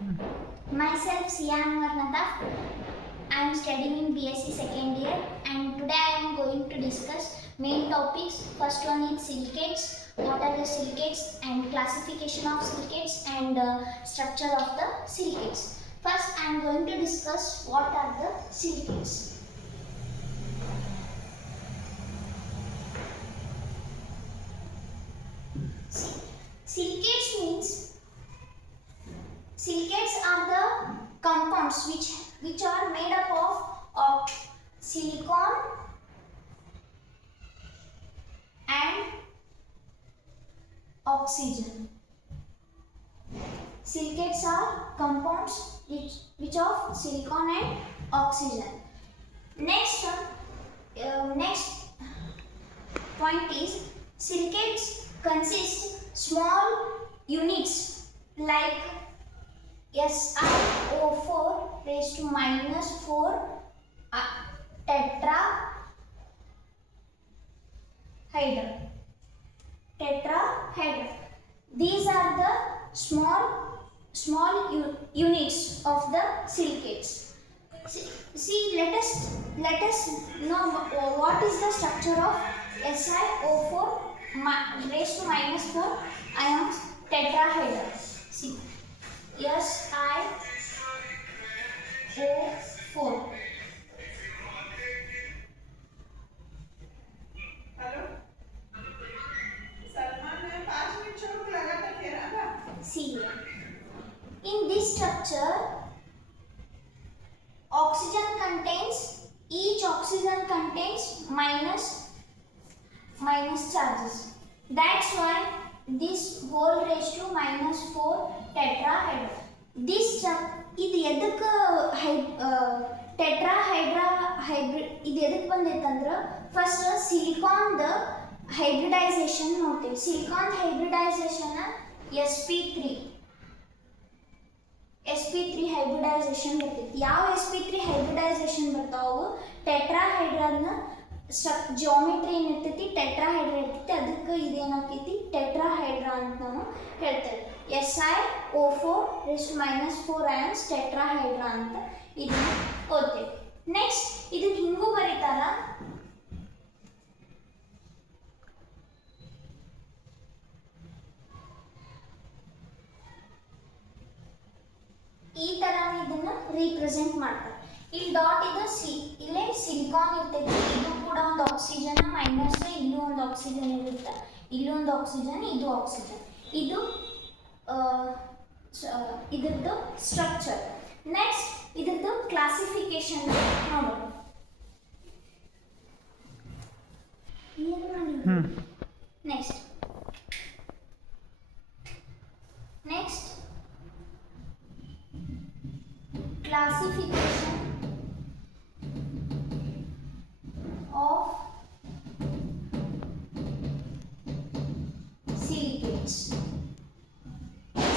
Myself Sian Varnata. I am studying in BSc second year and today I am going to discuss main topics. First one is silicates. What are the silicates and classification of silicates and structure of the silicates. First I am going to discuss what are the silicates. Silicates are the compounds which are made up of silicon and oxygen. Silicates are compounds which of silicon and oxygen. Next point is silicates consist small units like SiO4 raised to minus 4 tetrahedra. These are the small units of the silicates. See, let us know what is the structure of SiO4 raised to minus 4 ions tetrahedra. See, SiO4. See here. In this structure, each oxygen contains minus charges. That's why this whole raised to minus 4 tetrahedra. This ಇದು ಎದಕ್ಕೆ ಟೆಟ್ರಾಹೈಡ್ರಾ hybrid ಇದು ಎದಕ್ಕೆ ಬಂದೈತಂದ್ರೆ first silicon the hybridization ನೋಡ್ತೀವಿ. Silicon hybridisation sp3 hybridisation ಬರ್ತೈತಿ. ಯಾವ sp3 hybridisation ಬರ್ತಾವು ಟೆಟ್ರಾಹೈಡ್ರಾನ geometry ಏನಿರ್ತೈತಿ ಟೆಟ್ರಾಹೈಡ್ರಾ ಇರ್ತೈತಿ, ಅದಕ್ಕೆ ಇದೇನಾಗ್ತೈತಿ ಟೆಟ್ರಾಹೈಡ್ರಾ ಅಂತ ನಾವು ಹೇಳ್ತೇವೆ. SiO4 raised to minus 4 ions ಟೆಟ್ರಾಹೈಡ್ರಾ ಅಂತ ಇದನ್ನ ಓದ್ತೇವೆ. ನೆಕ್ಸ್ಟ್ ಇದಕ್ಕೆ ಹಿಂಗೂ ಬರೀತಾರ, ಈ ತರ ಇದನ್ನ ರೀಪ್ರೆಸೆಂಟ್ ಮಾಡ್ತಾರೆ. ಇಲ್ಲಿ ಡಾಟ್ ಇದು ಇಲ್ಲೇ ಸಿಲಿಕಾನ್ ಇರ್ತೈತಿ, ಇದು ಕೂಡ ಒಂದು ಆಕ್ಸಿಜನ್ ಮೈನಸ್, ಇಲ್ಲೂ ಒಂದು ಆಕ್ಸಿಜನ್ ಇರುತ್ತೆ, ಇಲ್ಲೂ ಒಂದು ಆಕ್ಸಿಜನ್, ಇದು ಆಕ್ಸಿಜನ್. ಇದು ಇದ್ರದ್ದು ಸ್ಟ್ರಕ್ಚರ್. ನೆಕ್ಸ್ಟ್ ಇದ್ರದ್ದು ಕ್ಲಾಸಿಫಿಕೇಶನ್ ನೋಡೋಣ. Next classification of silicates.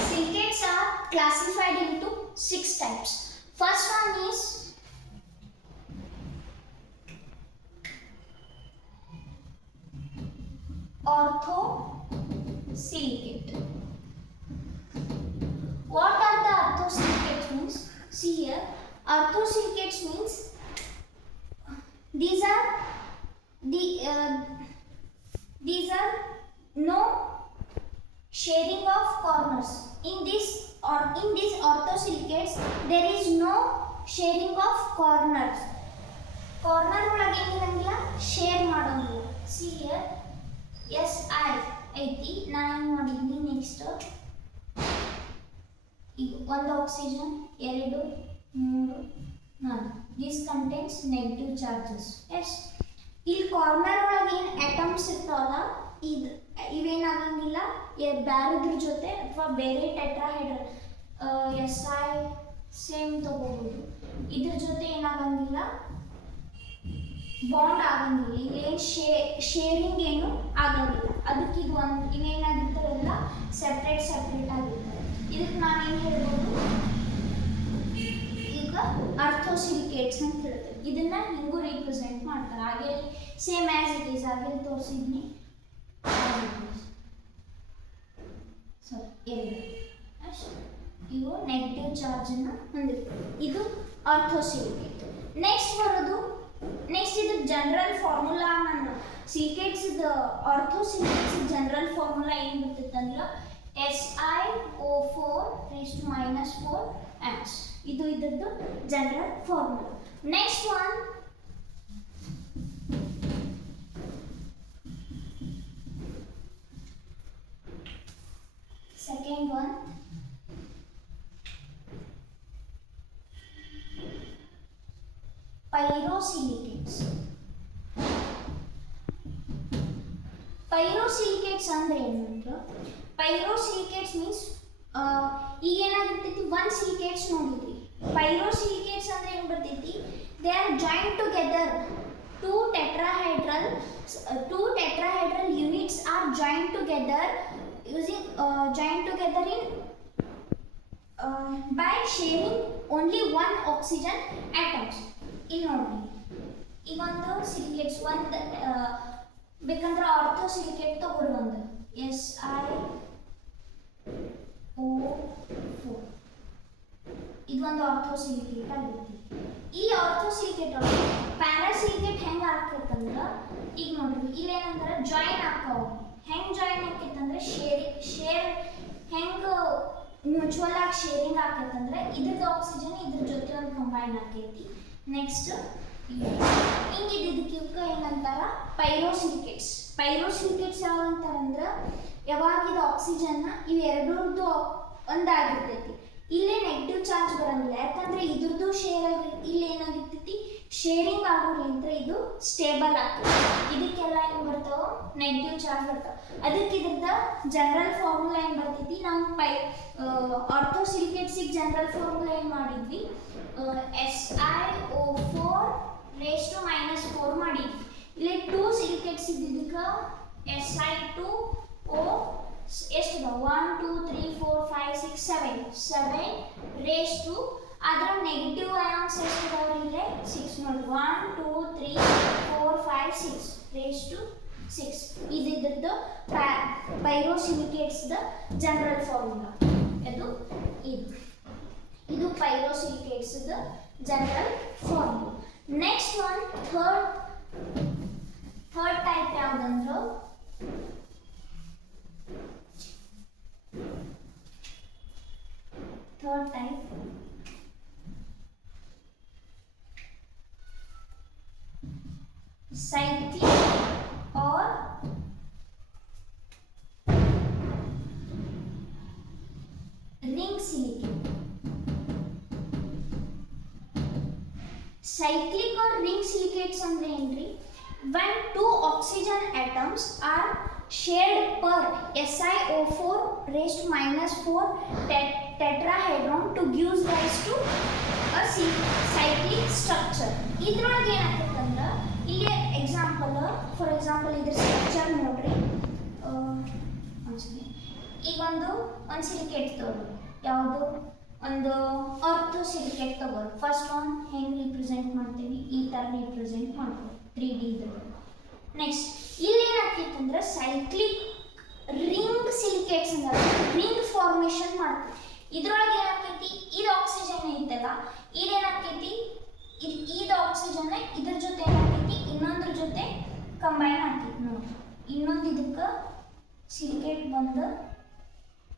Silicates are classified into 6 types. First one is orthosilicate. What are the orthosilicates means? See here, orthosilicates means these are no sharing of corners. In this orthosilicates there is no sharing of corners. Corner ಒಳಗೆ ಏನಿರಂಗಿಲ್ಲ, share ಮಾಡೋಂಗಿಲ್ಲ. See here, Si ಐತಿ, ನಾನು ಮಾಡಿದ್ದೀನಿ. Next ಈಗ ಒಂದು oxygen, 2, 3, 4. This contains negative charges. Yes, ಇಲ್ಲಿ corner ಒಳಗೆ ಏನು ಆಟಮ್ಸ್ ಇರ್ತಾವಲ್ಲ, ಇವೇನಾಗಂಗಿಲ್ಲ ಬ್ಯಾರದ್ರ ಜೊತೆ ಅಥವಾ ಬೇರೆ ಟೆಟ್ರಾಹೈಡ್ರಾ SI ಸೇಮ್ ತಗೋಬಹುದು, ಇದ್ರ ಜೊತೆ ಏನಾಗಂಗಿಲ್ಲ, ಬಾಂಡ್ ಆಗಂಗಿಲ್ಲ, ಇಲ್ಲೇನು ಶೇರಿಂಗ್ ಏನು ಆಗಂಗಿಲ್ಲ. ಅದಕ್ಕೆ ಇದು ಒಂದು ಇವೇನಾಗಿರ್ತಾವೆಲ್ಲ ಸೆಪ್ರೇಟ್ ಆಗಿರ್ತಾರೆ. ಇದಕ್ಕೆ ನಾವೇನು ಹೇಳ್ಬೋದು, ಈಗ ಅರ್ಥೋಸಿಲಿಕೇಟ್ಸ್ ಅಂತ ಹೇಳ್ತೇವೆ. ಇದನ್ನ ಹಿಂಗೂ ರೀಪ್ರೆಸೆಂಟ್ ಮಾಡ್ತಾರೆ. ಹಾಗೆ ಸೇಮ್ ಆ್ಯಸ್ ಇಟ್ ಈಸ್ ಹಾಗೆ ತೋರಿಸಿದ್ನಿ. ಸೊ 2 ಅಷ್ಟು ಇವು ನೆಗೆಟಿವ್ ಚಾರ್ಜನ್ನು ಹೊಂದಿರ್ತವೆ. ಇದು ಆರ್ಥೋಸಿಲಿಕೇಟ್. ನೆಕ್ಸ್ಟ್ ಬರೋದು ಇದು ಜನರಲ್ ಫಾರ್ಮುಲಾ. ನಾನು ಸಿಲಿಕೇಟ್ಸ್ ಆರ್ಥೋಸಿಲಿಕೇಟ್ಸ್ ಜನರಲ್ ಫಾರ್ಮುಲಾ ಏನು ಬರ್ತೈತಂದ್ರೆ SiO4 ⁻⁴ amps. ಇದು ಇದರದ್ದು general formula. Next one second one ಪೈರೋಸಿಲಿಕೇಟ್ಸ್. ಪೈರೋಸಿಲಿಕೇಟ್ಸ್ ಅಂದ್ರೆ ಏನಂದ್ರೆ ಪೈರೋಸಿಲಿಕೇಟ್ಸ್ ಮೀನ್ಸ್ ಈಗ ಏನಾಗಿರ್ತೈತಿ ಒಂದು ಸಿಲಿಕೇಟ್ಸ್ ನೋಡಿದ್ರಿ. ಪೈರೋಸಿಲಿಕೇಟ್ಸ್ ಅಂದ್ರೆ ಏನು ಬರ್ತೈತಿ, they are joint together. two tetrahedral units are joined together in by sharing only one oxygen atoms. ಇಲ್ಲಿ ನೋಡಿ, ಈಗ ಒಂದು ಸಿಲಿಕೇಟ್ಸ್ ಒಂದು ಬೇಕಂದ್ರೆ ಆರ್ಥೋ ಸಿಲಿಕೇಟ್ ತಗೊಳ್ಳಿ. ಒಂದು SiO4 ಇದೊಂದು ಆರ್ಥೋ ಸಿಲಿಕೇಟ್ ಆಗಿರ್ತೈತಿ. ಈ ಆರ್ಥೋ ಸಿಲಿಕೇಟ್ ಒಳಗೆ ಪ್ಯಾರಾಸಿಲಿಕೇಟ್ ಹೆಂಗೆ ಆಗ್ತೈತಂದ್ರೆ ಈಗ ನೋಡ್ರಿ, ಇಲ್ಲೇನಂದ್ರೆ ಜಾಯಿನ್ ಆಗ್ತಾವ. ಹೆಂಗೆ ಜಾಯಿನ್ ಆಕೈತಂದ್ರೆ ಶೇರ್ ಹೆಂಗೆ ಮ್ಯೂಚುವಲ್ ಆಗಿ ಶೇರಿಂಗ್ ಆಕೈತಂದ್ರೆ ಇದ್ರದ್ದು ಆಕ್ಸಿಜನ್ ಇದ್ರ ಜೊತೆ ಒಂದು ಕಂಬೈನ್ ಆಕೈತಿ. ನೆಕ್ಸ್ಟ್ ಹಿಂಗೆ ಇದಕ್ಕೆ ಏನಂತಾರ ಪೈರೋಸಿಲಿಕೇಟ್ಸ್. ಪೈರೋಸಿಲಿಕೇಟ್ಸ್ ಯಾವ ಅಂತಾರಂದ್ರೆ ಯಾವಾಗ ಇದು ಆಕ್ಸಿಜನ್ನ ಇವೆರಡರದ್ದು ಒಂದಾಗಿರ್ತೈತಿ. ಇಲ್ಲೇ ನೆಗೆಟಿವ್ ಚಾರ್ಜ್ ಬರಂಗಿಲ್ಲ, ಯಾಕಂದ್ರೆ ಇದ್ರದ್ದು ಶೇರ್ ಆಗಿ ಇಲ್ಲಿ ಏನಾಗಿರ್ತೈತಿ ಶೇರಿಂಗ್ ಆಗೋದ್ರಿಂದ ಇದು ಸ್ಟೇಬಲ್ ಆಗ್ತದೆ. ಇದಕ್ಕೆಲ್ಲ ಏನು ಬರ್ತಾವ ನೆಗೆಟಿವ್ ಚಾರ್ಜ್ ಬರ್ತಾವ. ಅದಕ್ಕೆ ಇದ್ರದ ಜನರಲ್ ಫಾರ್ಮುಲಾ ಏನು ಬರ್ತೈತಿ, ನಾವು ಆರ್ಥೋಸಿಲಿಕೇಟ್ಸಿಗೆ ಜನರಲ್ ಫಾರ್ಮುಲಾ ಏನು ಮಾಡಿದ್ವಿ, SiO4 ⁻⁴ ಮಾಡಿದ್ವಿ. ಇಲ್ಲಿ 2 ಸಿಲಿಕೇಟ್ಸ್ ಇದ್ದಿದ್ದಕ್ಕೆ Si2O ಎಷ್ಟು 1 2 3 4 5 6 7 ಅದರ ನೆಗೆಟಿವ್ ಅಯಾನ್ಸ್ ಎಷ್ಟು ಇದಾವೆ ಇಲ್ಲೇ 6 ನೋಡಿ 1 2 3 4 5 6 ಇದಿದ್ದು ಪೈರೋಸಿಲಿಕೇಟ್ಸ್ ದ ಜನರಲ್ ಫಾರ್ಮುಲಾ. ಇದು pyrosilicates the general formula. Next one third type ಯಾವುದಂದ್ರೆ cyclic or ring silicate. Cyclic or ring silicates ಅಂದ್ರೆ ಏನ್ರಿ, when two oxygen atoms are shared per SiO4 ⁻⁴ tetrahedron to give rise to a cyclic structure. ಇದ್ರೊಳಗೆ ಏನಾಗ್ತದಂದ್ರೆ ಇಲ್ಲಿ example, for example ಇದ್ರ structure ನೋಡ್ರಿ. ಈಗ ಒಂದು silicate ತಗೊಳ್ಳಿ, ಯಾವುದು ಒಂದು ಆರ್ಥೋ ಸಿಲಿಕೇಟ್ ತಗೊಳ್ಳಿ. ಫಸ್ಟ್ ಒನ್ ಹೆಂಗೆ ರಿಪ್ರೆಸೆಂಟ್ ಮಾಡ್ತೀವಿ, ಈ ಥರ ರಿಪ್ರೆಸೆಂಟ್ ಮಾಡ್ತೀವಿ 3D ಇದ್ರಲ್ಲಿ. ನೆಕ್ಸ್ಟ್ ಇಲ್ಲಿ ಏನಾಗ್ತೈತೆ ಅಂದ್ರೆ ಸೈಕ್ಲಿಕ್ ರಿಂಗ್ ಸಿಲಿಕೇಟ್ಸ್ ಅಂದ್ರೆ ರಿಂಗ್ ಫಾರ್ಮೇಷನ್ ಮಾಡ್ತೀವಿ. ಇದ್ರೊಳಗೆ ಏನಾಗ್ತೈತಿ, ಇದು ಆಕ್ಸಿಜನ್ ಐತಲ್ಲ, ಇದೇನಾಗ್ತೈತಿ ಇದು ಆಕ್ಸಿಜನ್ ಇದ್ರ ಜೊತೆ ಏನಾಗ್ತೈತಿ ಇನ್ನೊಂದ್ರ ಜೊತೆ ಕಂಬೈನ್ ಆಗ್ತೈತಿ. ನೋಡಿ ಇನ್ನೊಂದು ಇದಕ್ಕೆ ಸಿಲಿಕೇಟ್ ಬಂದು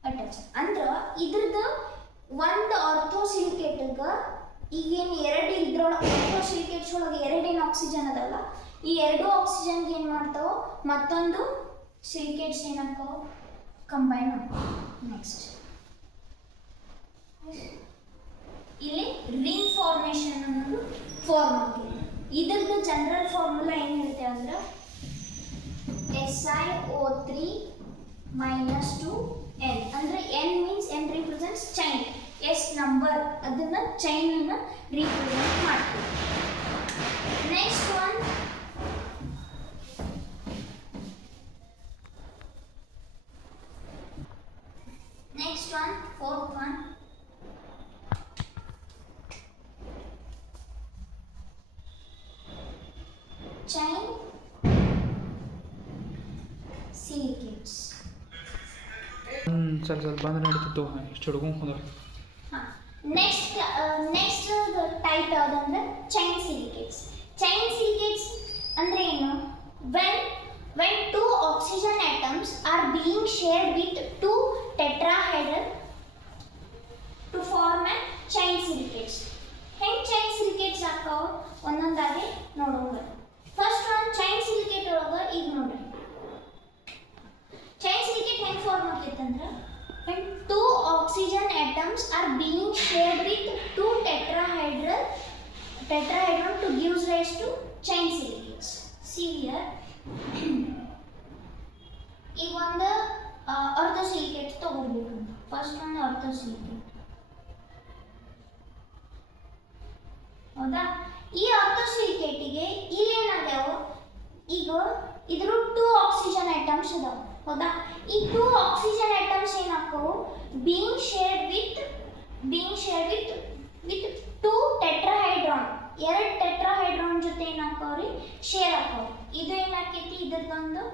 ಅಟ್ಯಾಚ್ ಅಂದ್ರೆ ಇದ್ರದ್ದು ಒಂದು ಆರ್ಥೋ ಸಿಲಿಕೇಟ್ಗೆ ಈಗೇನು ಎರಡು ಇದ್ರೊಳಗೆ ಆರ್ಥೋ ಸಿಲಿಕೇಟ್ಸ್ ಒಳಗೆ ಎರಡೇನು ಆಕ್ಸಿಜನ್ ಅದಲ್ಲ, ಈ ಎರಡು ಆಕ್ಸಿಜನ್ಗೆ ಏನು ಮಾಡ್ತಾವೋ ಮತ್ತೊಂದು ಸಿಲಿಕೇಟ್ಸ್ ಏನಾಗ್ತಾವ ಕಂಬೈನ್ ಆಗ್ತಾವ. ನೆಕ್ಸ್ಟ್ ಇಲ್ಲಿ ರಿಂಗ್ ಫಾರ್ಮೇಷನ್ ಅನ್ನೋದು ಫಾರ್ಮ್ ಆಗ್ತದೆ. ಇದ್ರದ್ದು ಜನರಲ್ ಫಾರ್ಮುಲಾ ಏನು ಹೇಳ್ತೇವೆ ಅಂದ್ರೆ SiO3 - 2N ಅಂದ್ರೆ N means N represents chain, S number ಅದನ್ನ ಚೈನ್ ಅನ್ನ ರಿಪ್ರೆಸೆಂಟ್ ಮಾಡ್ತೀವಿ. Next one fourth one chain silicates. ಸ್ವಲ್ಪ ಬಂದ್ರೆ ನಡೀತಿತ್ತು ಇಷ್ಟು ಹುಡ್ಕೊಂಡು ಟೈಪ್ ಯಾವುದಂದ್ರೆ ಚೈನ್ ಸಿಲಿಕೇಟ್ಸ್. ಚೈನ್ ಸಿಲಿಕೇಟ್ಸ್ ಅಂದ್ರೆ ಏನು? when two oxygen atoms are being shared with two tetrahedral to form a chain silicates. ಹೆಂಗ್ ಚೈನ್ ಸಿಲಿಕೇಟ್ಸ್ ಹಾಕಾವ ಒಂದೊಂದಾಗಿ ನೋಡೋಣ. ಫಸ್ಟ್ ಒಂದು ಚೈನ್ ಸಿಲಿಕೇಟ್ ಒಳಗೆ ಈಗ ನೋಡ್ರಿ ಚೈನ್ ಸಿಲಿಕೇಟ್ ಹೆಂಗ್ form ಆಗ್ತೈತಂದ್ರೆ when two oxygen atoms are being shared with two tetrahedral to give rise to chain silicates. See here. ಈಗ ಒಂದು ಅರ್ಧ ಸಿಲಿಕೇಟ್ ತಗೋಬೇಕು. ಫಸ್ಟ್ ಒಂದು ಅರ್ಧ ಸಿಲಿಕೇಟ್ ಹೌದಾ. ಈ ಅರ್ಧ ಸಿಲಿಕೇಟಿಗೆ ಇಲ್ಲೇನಾಗ್ಯಾವ ಈಗ ಇದ್ರ 2 ಆಕ್ಸಿಜನ್ ಐಟಮ್ಸ್ ಅದಾವ ಹೌದಾ. ಈ 2 ಆಕ್ಸಿಜನ್ ಐಟಮ್ಸ್ ಏನಾಗ್ತಾವು being shared with 2 ಟೆಟ್ರಾಹೈಡ್ರಾನ್. ಎರಡು ಟೆಟ್ರಾಹೈಡ್ರಾನ್ ಜೊತೆ ಏನಾಗ್ತಾವ್ರಿ ಶೇರ್ ಆಗ್ತಾವ. ಇದು ಏನಾಕೈತಿ ಇದರದೊಂದು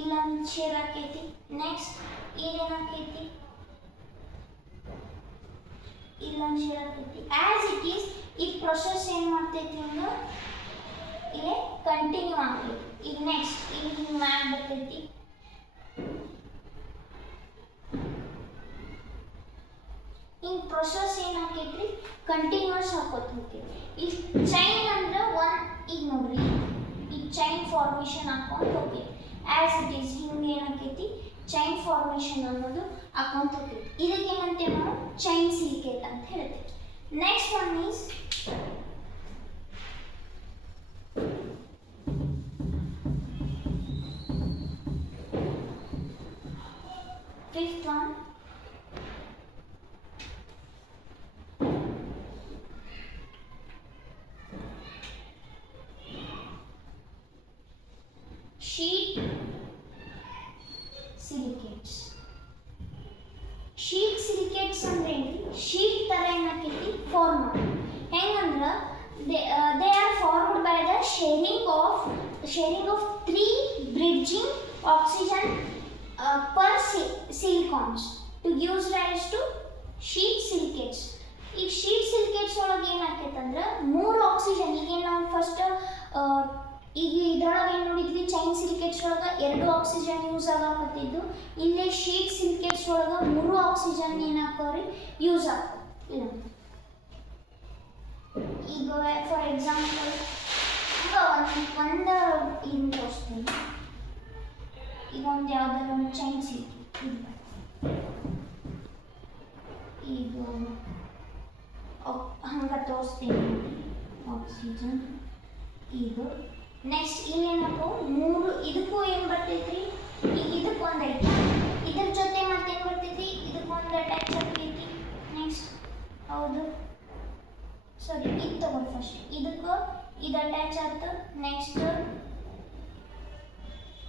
ಇಲ್ಲೊಂದು ಶೇರ್ ಆಕೈತಿ. ನೆಕ್ಸ್ಟ್ ಇಲ್ಲೇನಾಕೈತಿ ಇಲ್ಲೊಂದು ಶೇರ್ ಆಕೈತಿ. ಆಸ್ ಇಟ್ ಈಸ್ ಈ ಪ್ರೊಸೆಸ್ ಏನು ಮಾಡ್ತೈತಿ ಅಂದ್ರೆ ಇಲ್ಲಿ ಕಂಟಿನ್ಯೂ ಆಗ್ತೈತಿ. ಈಗ ನೆಕ್ಸ್ಟ್ ಇಲ್ಲಿ ಹಿಂಗೆ ಮ್ಯಾಗ ಬರ್ತೈತಿ. ಹಿಂಗೆ ಪ್ರೊಸೆಸ್ ಏನು ಹಾಕೈತ್ರಿ ಕಂಟಿನ್ಯೂಸ್ ಹಾಕೋತ ಹೋಗ್ತೈತಿ. ಈಗ ಚೈನ್ ಅಂದ್ರೆ ಈಗ ನೋಡ್ರಿ ಈ ಚೈನ್ ಫಾರ್ಮೇಷನ್ ಹಾಕೊಂಡು ಹೋಗ್ತೈತಿ. ಆಸ್ ಇಟ್ ಈಸ್ ಹಿಂಗೆ ಏನಾಕೈತಿ ಚೈನ್ ಫಾರ್ಮೇಷನ್ ಅನ್ನೋದು ಹಾಕೊಂತ ಹೋಗ್ತೈತಿ. ಇದಕ್ಕೆ ಏನಂತೇವೆ ನಾವು ಚೈನ್ ಸಿಲಿಕೇಟ್ ಅಂತ ಹೇಳ್ತೇವೆ. Next one is fifth one sheet silicates. sheet silicates ಅಂದ್ರೆ ಶೀಟ್ ತರ ಏನಾಕೈತಿ ಫಾರ್ಮ್ ಹೆಂಗಂದ್ರೆ they are formed by the sharing of 3 bridging oxygen per silicons to give rise to sheet silicates. ಈಗ sheet silicates ಒಳಗೆ ಏನಾಕೈತಂದ್ರೆ 3 oxygen ಈಗ ನಾವು first ಈಗ ಇದ್ರೊಳಗೆ ಏನು ನೋಡಿದ್ವಿ ಚೈನ್ ಸಿಲಿಕೇಟ್ಸ್ ಒಳಗೆ 2 ಆಕ್ಸಿಜನ್ ಯೂಸ್ ಆಗಕತ್ತಿದ್ದು. ಇಲ್ಲಿ ಶೀಟ್ ಸಿಲಿಕೇಟ್ಸ್ ಒಳಗೆ 3 ಆಕ್ಸಿಜನ್ ಏನಾಗ್ತಾವ್ರಿ ಯೂಸ್ ಆಗ್ತಾವ. ಇಲ್ಲ ಈಗ ಫಾರ್ ಎಕ್ಸಾಂಪಲ್ ಈಗ ಒಂದು ಇದನ್ನು ತೋರಿಸ್ತೀನಿ. ಈಗ ಒಂದು ಯಾವ್ದಾದ್ರು ಒಂದು ಚೈನ್ ಸಿಲಿಕೇಟ್ ಈಗ ಹಂಗೆ ತೋರಿಸ್ತೀನಿ ಆಕ್ಸಿಜನ್. ಈಗ ನೆಕ್ಸ್ಟ್ ಇಲ್ಲೇನಪ್ಪ 3 ಇದಕ್ಕೂ ಏನು ಬರ್ತೈತ್ರಿ ಈಗ ಇದಕ್ಕೆ ಒಂದು ಐತಿ. ಇದ್ರ ಜೊತೆ ಮತ್ತೇನು ಬರ್ತೈತಿ ಇದಕ್ಕೊಂದು ಅಟ್ಯಾಚ್ ಆಗ್ತೈತಿ. ನೆಕ್ಸ್ಟ್ ಹೌದು ಸಾರಿ ಇದು ತಗೊಂಡು ಫಸ್ಟ್ ಇದಕ್ಕೆ ಇದು ಅಟ್ಯಾಚ್ ಆಗ್ತದೆ. ನೆಕ್ಸ್ಟ್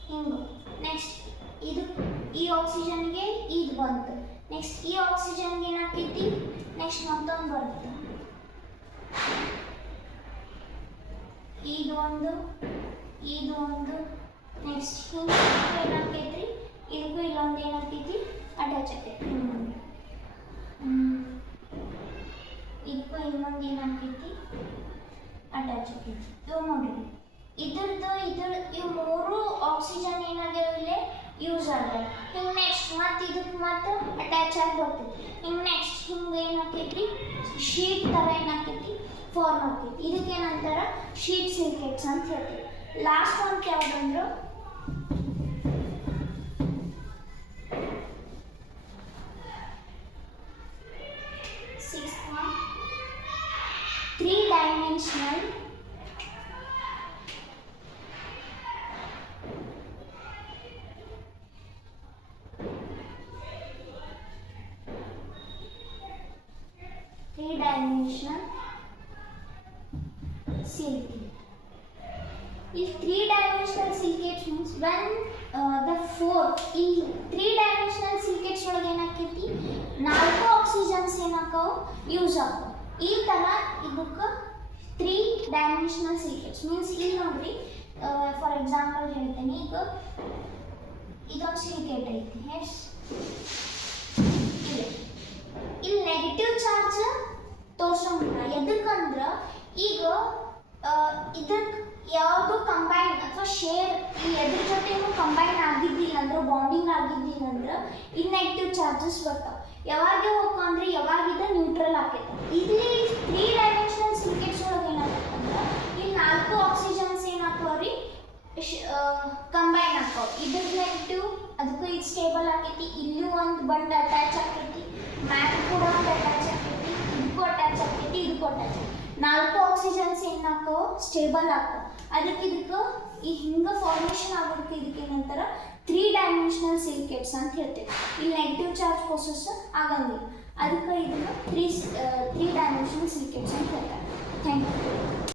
ಹಿಂಗೆ ನೆಕ್ಸ್ಟ್ ಇದು ಈ ಆಕ್ಸಿಜನ್ಗೆ ಇದು ಬಂತು. ನೆಕ್ಸ್ಟ್ ಈ ಆಕ್ಸಿಜನ್ಗೆ ಏನಾಗ್ತೈತಿ ನೆಕ್ಸ್ಟ್ ಮತ್ತೊಂದು ಬರುತ್ತೆ. ಇದು ಒಂದು ನೆಕ್ಸ್ಟ್ ಹಿಂಗೆ ಏನಾಗ್ತೈತ್ರಿ ಇದಕ್ಕೂ ಇಲ್ಲೊಂದು ಏನಾಗ್ತೈತಿ ಅಟ್ಯಾಚ್ ಆಗ್ತೈತಿ. ಇದಕ್ಕೂ ಇನ್ನೊಂದು ಏನಾಗ್ತೈತಿ ಅಟ್ಯಾಚ್ ಆಗ್ತೈತಿ. ಇವು ನೋಡ್ರಿ ಇವು 3 ಆಕ್ಸಿಜನ್ ಏನಾಗ್ಯಾವ ಇಲ್ಲೇ ಯೂಸ್ ಆಗ್ಯಾವ. ಹಿಂಗೆ ನೆಕ್ಸ್ಟ್ ಮತ್ತೆ ಇದಕ್ಕೆ ಮತ್ತೆ ಅಟ್ಯಾಚ್ ಆಗಿ ಬರ್ತೈತಿ. ಹಿಂಗೆ ನೆಕ್ಸ್ಟ್ ಹಿಂಗೆ ಏನಾಗ್ತೈತಿ ಶೀಟ್ ಥರ ಏನಾಗ್ತೈತಿ ಫಾರ್ಮ್ ಆಗ್ತೈತಿ. ಇದಕ್ಕೆ ಏನಂತಾರೆ ಶೀಟ್ ಸಿಲಿಕೇಟ್ಸ್ ಅಂತ ಹೇಳ್ತೀವಿ. ಲಾಸ್ಟ್ ಒಂದು ಯಾವುದಂದ್ರೆ sixth one 3-dimensional silicate. If 3-dimensional silicate means when the 3-dimensional silicates ಒಳಗೆ ಏನಾಕೈತಿ 4 ಆಕ್ಸಿಜನ್ಸ್ ಏನಾಕವು ಯೂಸ್ ಆಗ್ತಾವ. ಈ ಥರ ಇದಕ್ಕೆ 3-dimensional silicates ಮೀನ್ಸ್ ಇಲ್ಲಿ ನೋಡ್ರಿ ಫಾರ್ ಎಕ್ಸಾಂಪಲ್ ಹೇಳ್ತೀನಿ. ಈಗ ಇದೊಂದು ಸಿಲಿಕೇಟ್ ಐತಿ. ಎಸ್ ತೋರ್ಸಂಗಿಲ್ಲ. ಎದಕ್ಕಂದ್ರೆ ಈಗ ಇದಕ್ಕೆ ಯಾವುದು ಕಂಬೈನ್ ಅಥವಾ ಶೇರ್ ಈ ಎದ್ರ ಜೊತೆನೂ ಕಂಬೈನ್ ಆಗಿದ್ದಿಲ್ಲ ಅಂದ್ರೆ ಬಾಂಡಿಂಗ್ ಆಗಿದ್ದಿಲ್ಲ ಅಂದ್ರೆ ಇನ್ನೆಗೆಟಿವ್ ಚಾರ್ಜಸ್ ಬರ್ತಾವೆ. ಯಾವಾಗ ಹೋಗ್ಕೊ ಅಂದ್ರೆ ಯಾವಾಗ ಇದು ನ್ಯೂಟ್ರಲ್ ಆಕೈತೆ. ಇಲ್ಲಿ 3 ಡೈಮೆನ್ಷನಲ್ ಸಿಲಿಕೇಟ್ಸ್ ಒಳಗೆ ಏನಾಗುತ್ತೆ ಅಂದ್ರೆ ಇಲ್ಲಿ 4 ಆಕ್ಸಿಜನ್ಸ್ ಏನಾಗ್ತಾವ್ರಿ ಕಂಬೈನ್ ಆಗ್ತಾವ. ಇದ್ರ ನೆಗೆಟಿವ್ ಅದಕ್ಕೂ ಇದು ಸ್ಟೇಬಲ್ ಆಗೈತಿ. ಇಲ್ಲೂ ಒಂದು ಬಂಡ್ ಅಟ್ಯಾಚ್ ಆಗೈತಿ, ಮ್ಯಾಕ್ ಕೂಡ ಒಂದು ಅಟ್ಯಾಚ್ ಆಗೈತಿ, ಇದಕ್ಕೂ ಅಟ್ಯಾಚ್ ಆಗೈತಿ, ಇದಕ್ಕೂ ಅಟ್ಯಾಚ್ ಆಗೈತಿ. 4 ಆಕ್ಸಿಜನ್ಸ್ ಏನಾಗ್ತಾವ ಸ್ಟೇಬಲ್ ಆಗ್ತಾವ. ಅದಕ್ಕೆ ಇದಕ್ಕೆ ಈ ಹಿಂಗೆ ಫಾರ್ಮೇಷನ್ ಆಗೋದಕ್ಕೆ ಇದಕ್ಕೆ ಏನಂತಾರೆ 3 ಡೈಮೆನ್ಷನಲ್ ಸಿಲಿಕೇಟ್ಸ್ ಅಂತ ಹೇಳ್ತೇವೆ. ಇಲ್ಲಿ ನೆಗೆಟಿವ್ ಚಾರ್ಜ್ ಪ್ರೋಸೆಸ್ ಆಗಂಗಿಲ್ಲ. ಅದಕ್ಕೆ ಇದನ್ನು 3 ಡೈಮೆನ್ಷನಲ್ ಸಿಲಿಕೇಟ್ಸ್ ಅಂತ ಹೇಳ್ತಾರೆ. Thank you.